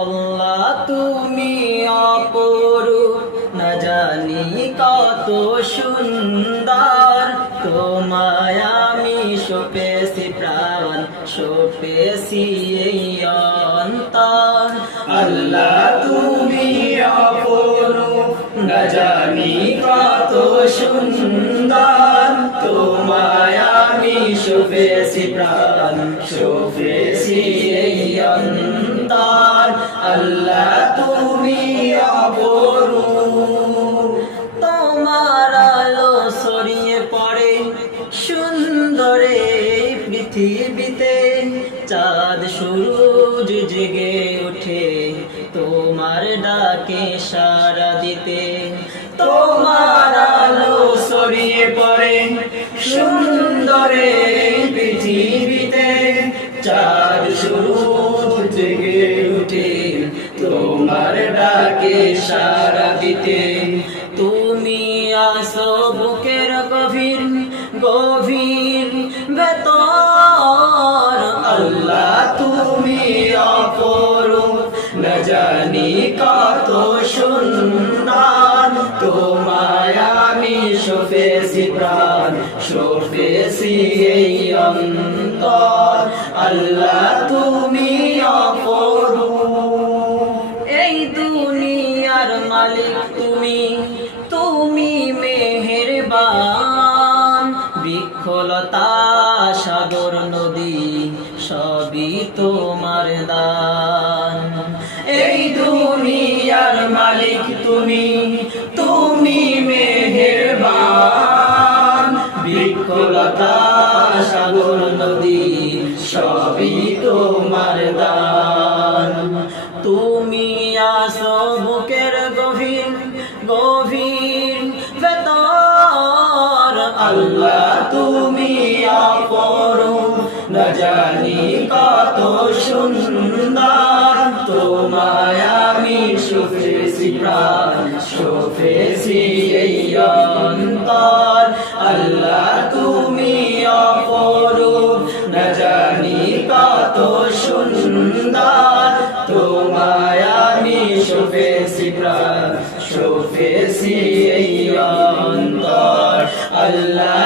আল্লাহ তুমি অপরূপ, না জানি কত সুন্দর। তোমায় আমি সপেছি প্রাণ, সপেছি এই অন্তর। আল্লাহ তুমি অপরূপ, না জানি কত সুন্দর। তোমায় আমি সপেছি প্রাণ, সপেছি এই অন্তর। আল্লাহ তুমি অপরূপ। তোমার আলো ছড়িয়ে পড়ে সুন্দরে পৃথিবীতে, চাঁদ সূরজ জেগে ওঠে তোমার ডাকে সাড়া দিতে। তোমার আলো ছড়িয়ে পড়ে সুন্দরে পৃথিবীতে, চাঁদ সূরজ জেগে ওঠে তোমার ডাকে সাড়া দিতে। তুমি আসো বুকের গভীর গভীর ভেতর। আল্লাহ তুমি অপরূপ, না জানি কত সুন্দর। তোমায় আমি সপেছি প্রাণ, সপেছি এই অন্তর। আল্লাহ তুমি অপরূপ। এই দুনিয়ার মালিক তুমি, তুমি মেহেরবান। বৃক্ষলতা সাগর নদী সবই তোমার দান। এই দুনিয়ার মালিক তুমি, তুমি মেহেরবান। বৃক্ষলতা সাগর নদী সবই তোমার দান। তুমি আসো বুকের গভীর গভীর ভেতর। আল্লাহ তুমি অপরূপ, না জানি কত সুন্দর। তোমায় আমি সপেছি প্রাণ, সপেছি এই অন্তর। আল্লাহ তুমি অপরূপ, না জানি কত সুন্দর। তোমায় আমি সপেছি প্রাণ, সপেছি এই অন্তর। আল্লাহ